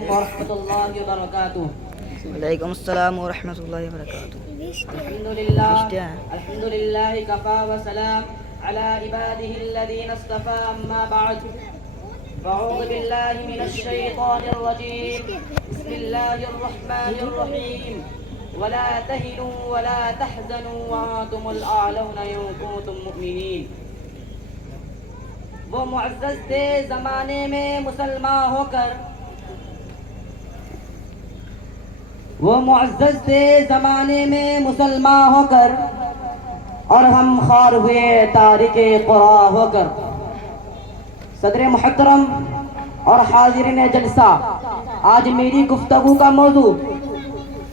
ورحمة الله وبركاته. وعلیکم السلام ورحمۃ اللہ وبرکاتہ. الحمد لله كفى وسلام على عباده الذين اصطفى. أما بعد فأعوذ بالله من الشيطان الرجيم. بسم الله الرحمن الرحيم. ولا تهنوا ولا تحزنوا وأنتم الأعلون إن كنتم مؤمنين. وہ معزز تھے زمانے میں مسلمان ہو کر، وہ معزز تھے زمانے میں مسلمان ہو کر، اور ہم خوار ہوئے تارک قرآ ہو کر. صدر محترم اور حاضرین جلسہ، آج میری گفتگو کا موضوع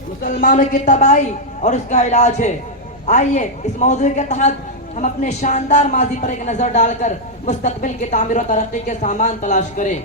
مسلمانوں کی تباہی اور اس کا علاج ہے. آئیے اس موضوع کے تحت ہم اپنے شاندار ماضی پر ایک نظر ڈال کر مستقبل کی تعمیر و ترقی کے سامان تلاش کریں.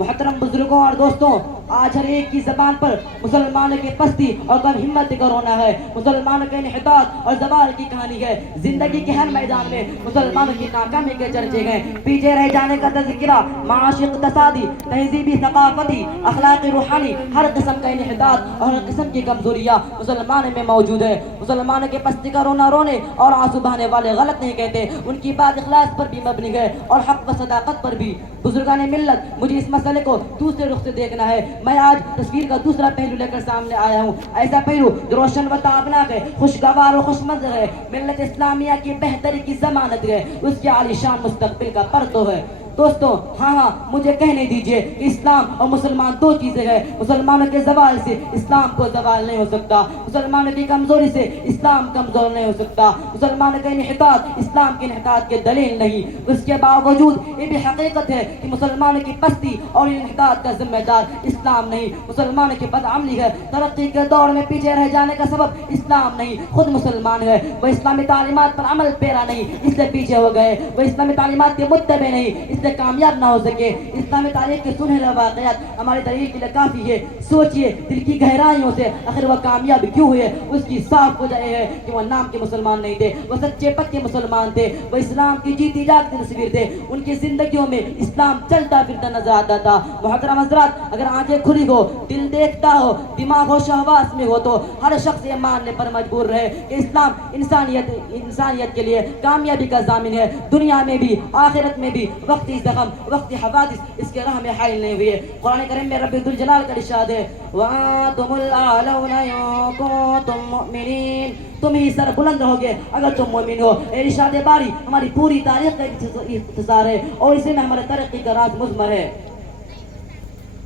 محترم بزرگوں اور دوستوں، آج ہر ایک کی زبان پر مسلمانوں کی پستی اور کم ہمت کا رونا ہے، مسلمانوں کے انحطاط اور زوال کی کہانی ہے. زندگی کے ہر میدان میں مسلمانوں کی ناکامی کے چرچے ہیں. پیچھے رہ جانے کا تذکرہ، معاشی، اقتصادی، تہذیبی، ثقافتی، اخلاقی، روحانی، ہر قسم کا انحطاط اور ہر قسم کی کمزوریاں مسلمانوں میں موجود ہے. مسلمانوں کے پستی کا رونا رونے اور آنسو بہانے والے غلط نہیں کہتے، ان کی بات اخلاص پر بھی مبنی ہے اور حق و صداقت پر بھی. بزرگان ملت، مجھے اس مسئلے کو دوسرے رخ سے دیکھنا ہے. میں آج تصویر کا دوسرا پہلو لے کر سامنے آیا ہوں، ایسا پہلو جو روشن و تابناک ہے، خوشگوار و خوش منظر ہے، ملت اسلامیہ کی بہتری کی ضمانت ہے، اس کے عالی شان مستقبل کا پرتو ہے. دوستوں، ہاں مجھے کہنے دیجئے کہ اسلام اور مسلمان دو چیزیں ہیں. مسلمانوں کے زوال سے اسلام کو زوال نہیں ہو سکتا، مسلمانوں کی کمزوری سے اسلام کمزور نہیں ہو سکتا، مسلمانوں کا انحطاط اسلام کے انحطاط کے دلیل نہیں. اس کے باوجود یہ بھی حقیقت ہے کہ مسلمانوں کی پستی اور انحطاط کا ذمہ دار اسلام نہیں، مسلمانوں کی بدعملی ہے. ترقی کے دور میں پیچھے رہ جانے کا سبب اسلام نہیں، خود مسلمان ہے. وہ اسلامی تعلیمات پر عمل پیرا نہیں، اس سے پیچھے ہو گئے. وہ اسلامی تعلیمات کے متبع نہیں، اس سے کامیاب نہ ہو سکے. اسلامی تاریخ کے سنہرے واقعات ہماری دلیل کے لیے کافی ہے. سوچئے دل کی گہرائیوں سے آخر وہ کامیاب کیوں ہوئے. اس کی صاف وجہ یہ ہے کہ وہ نام کے مسلمان نہیں تھے، وہ سچے پکے مسلمان تھے، وہ اسلام کی جیتی جاگتی تصویر تھے. ان کی زندگیوں میں اسلام چلتا پھرتا نظر آتا تھا. محترم حضرات، اگر آنکھیں کھلی ہو، دل دیکھتا ہو، دماغ و شہواس میں ہو، تو ہر شخص یہ ماننے پر مجبور رہے کہ اسلام انسانیت کے لیے کامیابی کا ضامن ہے، دنیا میں بھی آخرت میں بھی. وقتی زخم، وقتی حوادث اس کے راہ میں حائل نہیں ہوئے. قرآن کریم میں رب ذوالجلال کا ارشاد ہے، وَأَنْتُمُ الْأَعْلَوْنَ إِن كُنتُم مُؤْمِنِينَ. تم ہی سر بلند رہوگے اگر تم مومن ہو. ارشاد باری ہماری پوری تاریخ کا اختصار ہے اور اسی میں ہمارے ترقی کا راز مضمر ہے.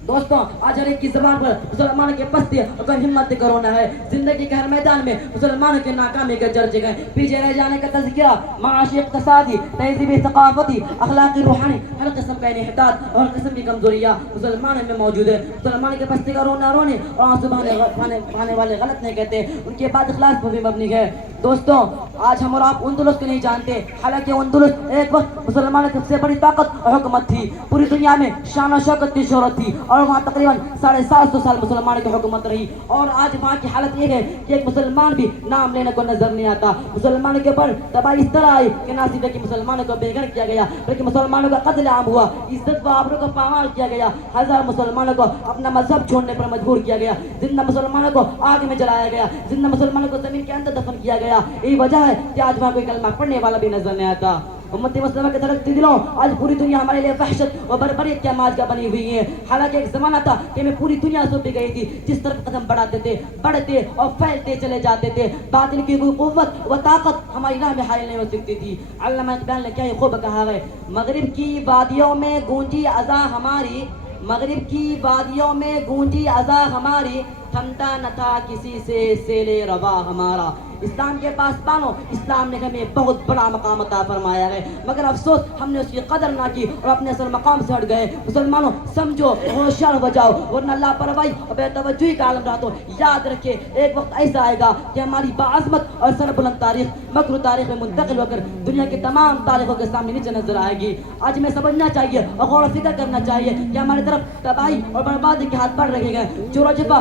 دوستوں، آج ہر ایک کی زبان پر مسلمانوں کے پستی اور کم ہمت کا رونا ہے. زندگی کے ہر میدان میں مسلمانوں کے ناکامی کے چرچے گئے. پیچھے رہ جانے کا تذکرہ، معاشی، اقتصادی، تہذیبی، ثقافتی، اخلاقی، روحانی، ہر قسم کا انحطاط اور ہر قسم کی کمزوریاں مسلمانوں میں موجود ہے. مسلمانوں کے پستی کا رونا رونے اور آنسو بہانے والے غلط نہیں کہتے، ان کے بعد اخلاص پر بھی مبنی ہے. دوستوں، آج ہم اور آپ اندلس کو نہیں جانتے، حالانکہ اندلس ایک وقت مسلمانوں کی سب سے بڑی طاقت اور حکومت تھی. پوری دنیا میں شان و شوکت کی شہرت تھی اور وہاں تقریباً 750 سال مسلمانوں کی حکومت رہی. اور آج وہاں کی حالت یہ ہے کہ ایک مسلمان بھی نام لینے کو نظر نہیں آتا. مسلمانوں کے اوپر تباہی اس طرح آئی کہ نہ صرف کہ مسلمانوں کو بے گھر کیا گیا بلکہ مسلمانوں کا قتل عام ہوا، عزت و آبرو کو پامال کیا گیا، ہزار مسلمانوں کو اپنا مذہب چھوڑنے پر مجبور کیا گیا، زندہ مسلمانوں کو آگ میں جلایا گیا، زندہ مسلمانوں کو زمین کے اندر دفن کیا گیا. یہی وجہ ہے کہ آج وہاں کوئی کلمہ پڑھنے والا بھی نظر نہیں آتا. امت مسلمہ کے دھڑکتے دلوں، آج پوری دنیا ہمارے لیے وحشت و بربریت کے ماجگاہ بنی ہوئی ہے. حالانکہ ایک زمانہ تھا کہ ہمیں پوری دنیا سونپی گئی تھی، جس طرف قدم بڑھاتے تھے، بڑھتے اور پھیلتے چلے جاتے تھے. باطل کی کوئی قوت و طاقت ہماری راہ میں حائل نہیں ہو سکتی تھی. علامہ اقبال نے کیا خوب کہا ہے، مغرب کی وادیوں میں گونجی اذاں ہماری، مغرب کی وادیوں میں گونجی اذاں ہماری، تھمتا نہ تھا کسی سے سیل روا ہمارا. اسلام کے پاسبانوں، اسلام نے ہمیں بہت بڑا مقام عطا فرمایا ہے، مگر افسوس ہم نے اس کی قدر نہ کی اور اپنے اصل مقام سے ہٹ گئے. مسلمانوں، سمجھو، ہوشیار ہو جاؤ، ورنہ لاپرواہی اور بے توجہی کا عالم رہا تو یاد رکھے ایک وقت ایسا آئے گا کہ ہماری باعظمت اور سربلند تاریخ مکر تاریخ میں منتقل ہو کر دنیا کے تمام تاریخوں کے سامنے نیچے نظر آئے گی. آج ہمیں سمجھنا چاہیے اور غور و فکر کرنا چاہیے کہ ہماری طرف تباہی اور بربادی کے ہاتھ بڑھ رہے ہیں. چور و چپا،